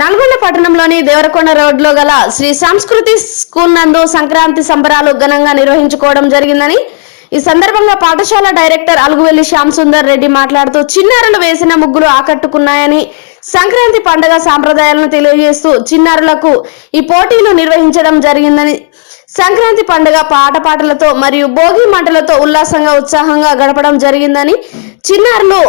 నల్గొండ పట్టణంలోని దేవరకొండ రోడ్లో గల శ్రీ సంస్కృతి స్కూల్ నందు సంక్రాంతి సంబరాలు ఘనంగా నిర్వహించుకోవడం జరిగిందని ఈ సందర్భంగా పాఠశాల డైరెక్టర్ అలుగువెల్లి శ్యామ్ సుందర్ రెడ్డి మాట్లాడుతూ చిన్నారులు వేసిన ముగ్గులు ఆకట్టుకున్నాయని సంక్రాంతి పండుగ సాంప్రదాయాలను తెలియజేస్తూ చిన్నారులకు ఈ పోటీలు నిర్వహించడం జరిగిందని సంక్రాంతి పండుగ పాటపాటలతో మరియు భోగి మంటలతో ఉల్లాసంగా ఉత్సాహంగా గడపడం జరిగిందని చిన్నారులు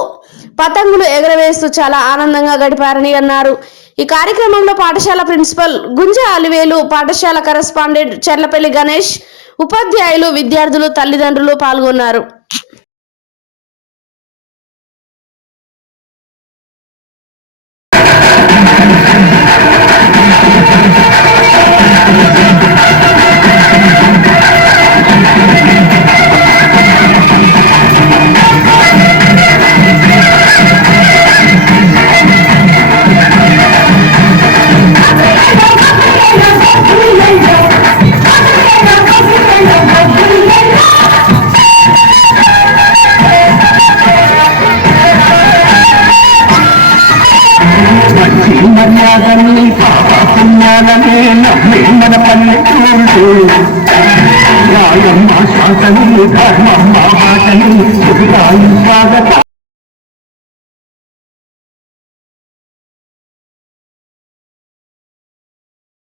పతంగులు ఎగరవేస్తూ చాలా ఆనందంగా గడిపారని అన్నారు। ఈ కార్యక్రమంలో పాఠశాల ప్రిన్సిపల్ గుంజ అలివేలు, పాఠశాల కరెస్పాండెంట్ చెర్లపల్లి గణేష్, ఉపాధ్యాయులు, విద్యార్థులు, తల్లిదండ్రులు పాల్గొన్నారు। మర్యాదని పాపుణ్యాలనే నమ్మి మన పల్లెటూళ్ళు న్యాయమ్మ శాసని ధర్మమ్మ భాషని స్వాగత